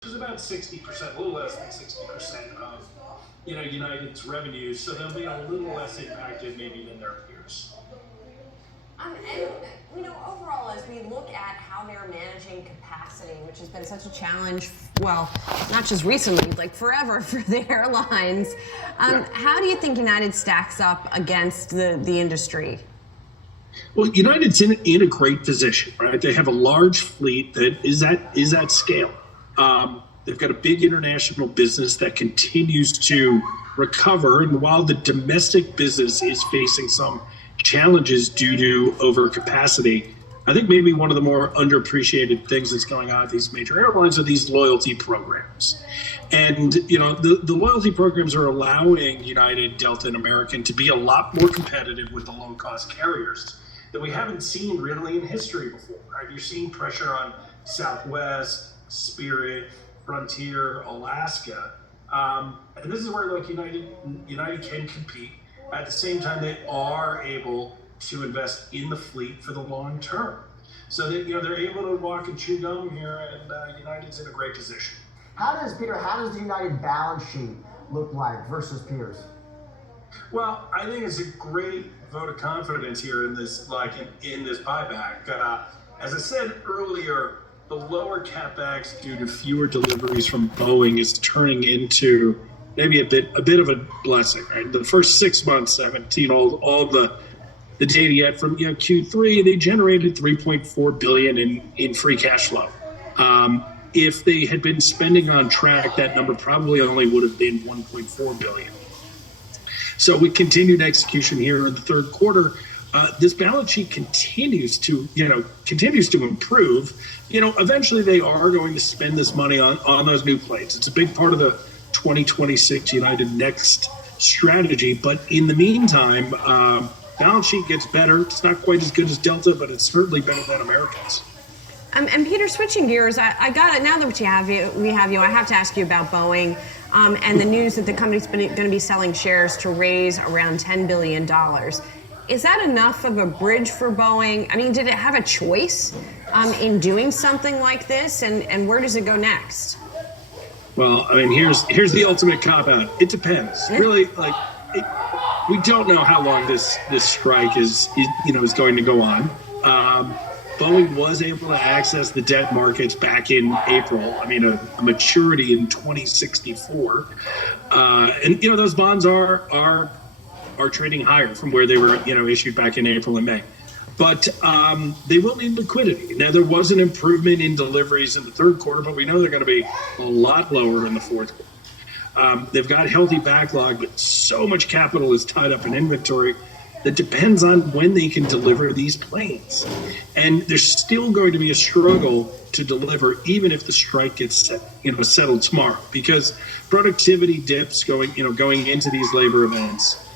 which is about 60%, a little less than 60% of United's revenues. So they'll be a little less impacted maybe than their peers. And overall, as we look at how they're managing capacity, which has been such a challenge, well, not just recently, like forever for the airlines, how do you think United stacks up against the industry? Well, United's in a great position, right? They have a large fleet that is at scale. They've got a big international business that continues to recover, and while the domestic business is facing some challenges due to overcapacity, I think maybe one of the more underappreciated things that's going on at these major airlines are these loyalty programs. And, the loyalty programs are allowing United, Delta, and American to be a lot more competitive with the low-cost carriers that we haven't seen really in history before, right? You're seeing pressure on Southwest, Spirit, Frontier, Alaska. And this is where United can compete. At the same time, they are able to invest in the fleet for the long term. So that they're able to walk and chew gum here, and United's in a great position. How does the United balance sheet look like versus peers? Well, I think it's a great vote of confidence here in this buyback. As I said earlier, the lower capex due to fewer deliveries from Boeing is turning into maybe a bit of a blessing, right? The first 6 months, I haven't seen all the data yet from Q3. They generated $3.4 billion in free cash flow. If they had been spending on track, that number probably only would have been $1.4 billion. So we continued execution here in the third quarter. This balance sheet continues to improve. Eventually they are going to spend this money on those new planes. It's a big part of the 2026 United Next strategy. But in the meantime, balance sheet gets better. It's not quite as good as Delta, but it's certainly better than American's. And Peter, switching gears, I got it. Now that we have you, I have to ask you about Boeing and the news that the company's going to be selling shares to raise around $10 billion. Is that enough of a bridge for Boeing? I mean, did it have a choice in doing something like this? And where does it go next? Well, I mean, here's the ultimate cop-out. It depends. Really, we don't know how long this strike is going to go on. Boeing was able to access the debt markets back in April. I mean, a maturity in 2064, and those bonds are trading higher from where they were issued back in April and May. But they will need liquidity. Now, there was an improvement in deliveries in the third quarter, but we know they're going to be a lot lower in the fourth quarter. They've got healthy backlog, but so much capital is tied up in inventory that depends on when they can deliver these planes. And there's still going to be a struggle to deliver, even if the strike gets settled tomorrow, because productivity dips going into these labor events.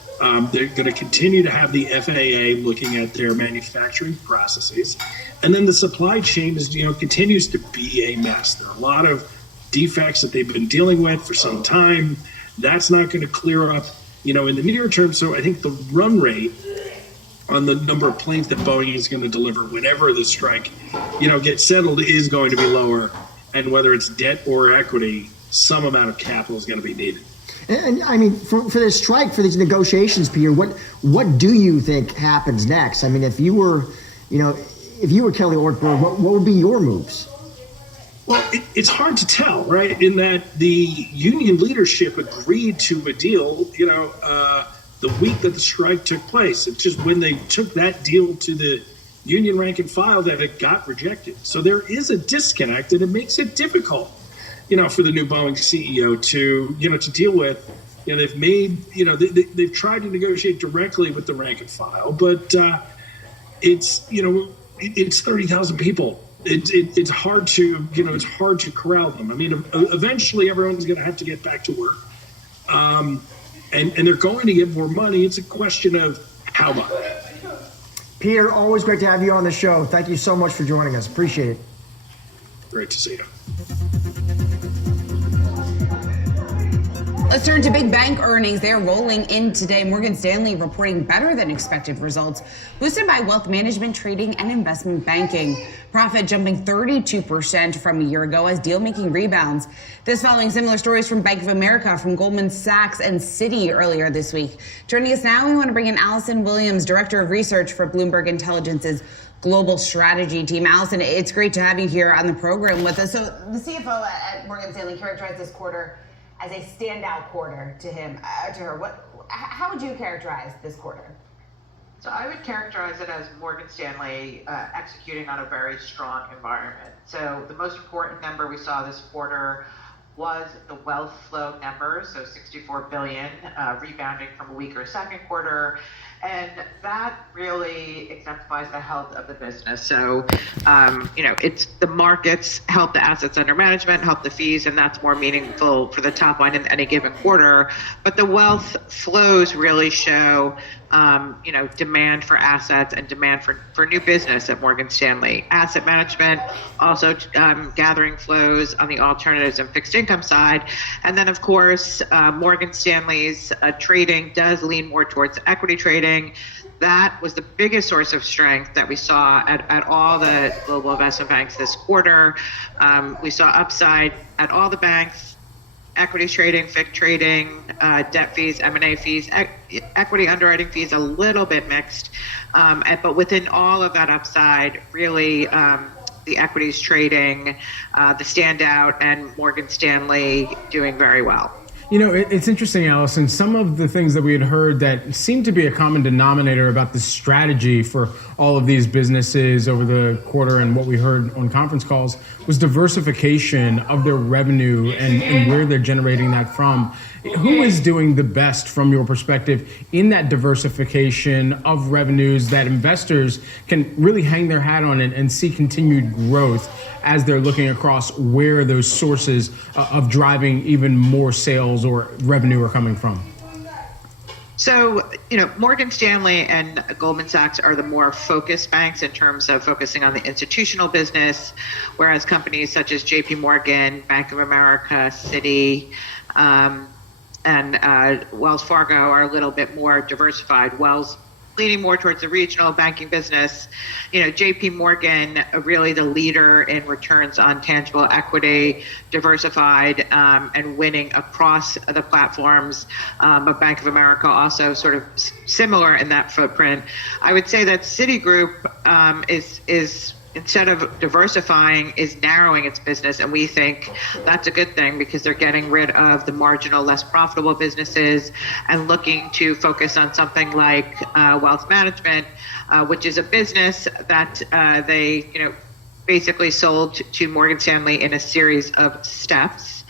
They're going to continue to have the FAA looking at their manufacturing processes, and then the supply chain continues to be a mess. There are a lot of defects that they've been dealing with for some time. That's not going to clear up in the near term. So I think the run rate on the number of planes that Boeing is going to deliver whenever the strike gets settled is going to be lower, and whether it's debt or equity, some amount of capital is going to be needed. And I mean, for this strike, for these negotiations, Peter, what do you think happens next? I mean, if you were Kelly Ortberg, what would be your moves? Well, it's hard to tell, right? In that the union leadership agreed to a deal, the week that the strike took place. It's just when they took that deal to the union rank and file that it got rejected. So there is a disconnect, and it makes it difficult, for the new Boeing CEO to deal with. They've made, they've tried to negotiate directly with the rank and file, but it's 30,000 people. It's hard to corral them. I mean, eventually everyone's going to have to get back to work, and they're going to get more money. It's a question of how much. Peter, always great to have you on the show. Thank you so much for joining us. Appreciate it. Great to see you. Let's turn to big bank earnings. They're rolling in today. Morgan Stanley reporting better than expected results, boosted by wealth management, trading, and investment banking. Profit jumping 32% from a year ago as deal-making rebounds. This following similar stories from Bank of America, from Goldman Sachs, and Citi earlier this week. Joining us now, we want to bring in Alison Williams, Director of Research for Bloomberg Intelligence's Global Strategy Team. Alison, it's great to have you here on the program with us. So the CFO at Morgan Stanley characterized this quarter as a standout quarter to him, to her. How would you characterize this quarter? So I would characterize it as Morgan Stanley executing on a very strong environment. So the most important number we saw this quarter was the wealth flow number, so 64 billion, rebounding from a weaker second quarter. And that really exemplifies the health of the business. So, it's the markets help the assets under management, help the fees, and that's more meaningful for the top line in any given quarter. But the wealth flows really show, demand for assets and demand for new business at Morgan Stanley. Asset management, also gathering flows on the alternatives and fixed income side. And then, of course, Morgan Stanley's trading does lean more towards equity trading. That was the biggest source of strength that we saw at all the global investment banks this quarter. We saw upside at all the banks: equity trading, FICC trading, debt fees, M&A fees, equity underwriting fees, a little bit mixed. But within all of that upside, really the equities trading, the standout, and Morgan Stanley doing very well. It's interesting, Alison. Some of the things that we had heard that seemed to be a common denominator about the strategy for all of these businesses over the quarter and what we heard on conference calls was diversification of their revenue and where they're generating that from. Who is doing the best from your perspective in that diversification of revenues that investors can really hang their hat on and see continued growth as they're looking across where those sources of driving even more sales or revenue are coming from? So, Morgan Stanley and Goldman Sachs are the more focused banks in terms of focusing on the institutional business, whereas companies such as JP Morgan, Bank of America, Citi, and Wells Fargo are a little bit more diversified. Wells leaning more towards the regional banking business. JP Morgan, really the leader in returns on tangible equity, diversified and winning across the platforms. But Bank of America also sort of similar in that footprint. I would say that Citigroup is instead of diversifying, is narrowing its business. And we think that's a good thing because they're getting rid of the marginal, less profitable businesses and looking to focus on something like wealth management, which is a business that they, basically sold to Morgan Stanley in a series of steps.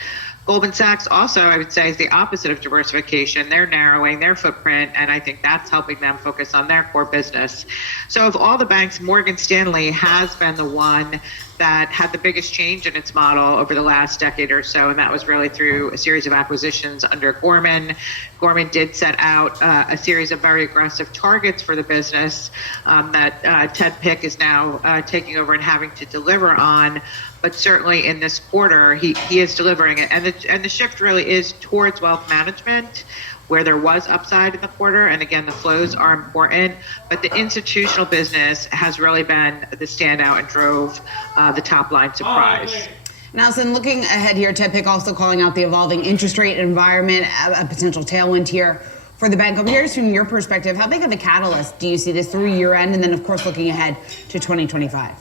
Goldman Sachs also, I would say, is the opposite of diversification. They're narrowing their footprint, and I think that's helping them focus on their core business. So of all the banks, Morgan Stanley has been the one that had the biggest change in its model over the last decade or so, and that was really through a series of acquisitions under Gorman. Gorman did set out a series of very aggressive targets for the business that Ted Pick is now taking over and having to deliver on. But certainly in this quarter, he is delivering it. And the shift really is towards wealth management, where there was upside in the quarter. And again, the flows are important. But the institutional business has really been the standout and drove the top line surprise. Now, Alison, looking ahead here, Ted Pick also calling out the evolving interest rate environment, a potential tailwind here for the bank. I'm curious from your perspective, how big of a catalyst do you see this through year end? And then, of course, looking ahead to 2025?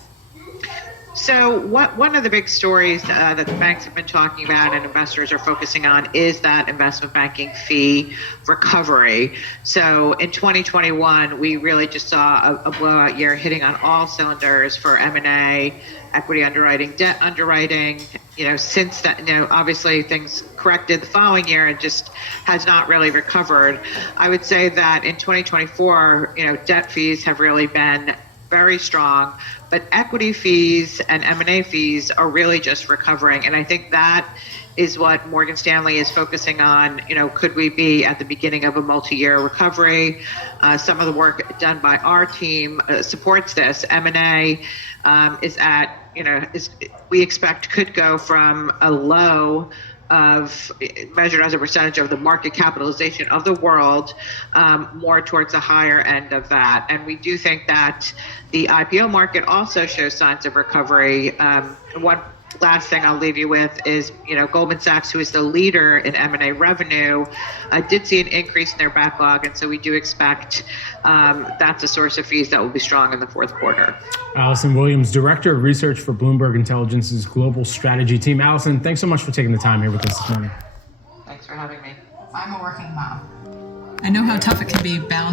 So one of the big stories that the banks have been talking about and investors are focusing on is that investment banking fee recovery. So in 2021, we really just saw a blowout year hitting on all cylinders for M&A, equity underwriting, debt underwriting. Since that, obviously things corrected the following year and just has not really recovered. I would say that in 2024, debt fees have really been very strong, but equity fees and M&A fees are really just recovering. And I think that is what Morgan Stanley is focusing on. Could we be at the beginning of a multi-year recovery? Some of the work done by our team supports this. M&A is at we expect could go from a low of measured as a percentage of the market capitalization of the world, more towards the higher end of that. And we do think that the IPO market also shows signs of recovery. One last thing I'll leave you with is, Goldman Sachs, who is the leader in M&A revenue, did see an increase in their backlog. And so we do expect that's a source of fees that will be strong in the fourth quarter. Alison Williams, Director of Research for Bloomberg Intelligence's Global Strategy Team. Alison, thanks so much for taking the time here with us this morning. Thanks for having me. I'm a working mom. I know how tough it can be balancing